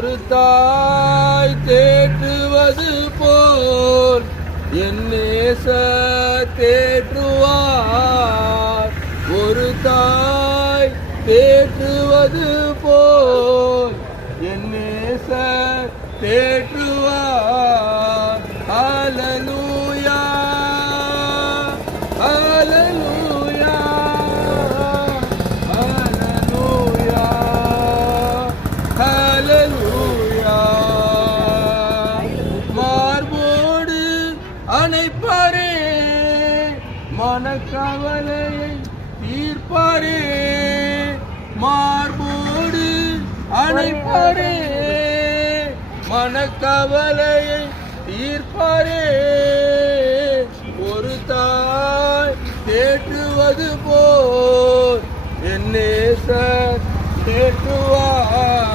ஒரு தாய் தேற்றுவது போல் என் நேசர் தேற்றுவார். ஒரு தாய் தேற்றுவது போல் என் நேசர் தேற்றுவார். ஹல்லேலூயா ஹல்லேலூயா ஹல்லேலூயா ஹல்லேலூயா. மார்போடு அணைப்பாரே, மனக்கவலையை தீர்ப்பாரே. மார்போடு அணைப்பாரே, மனக்கவலையை தீர்ப்பாரே. ஒரு தாய் தேற்றுவது போல் என் நேசர் தேற்றுவார்.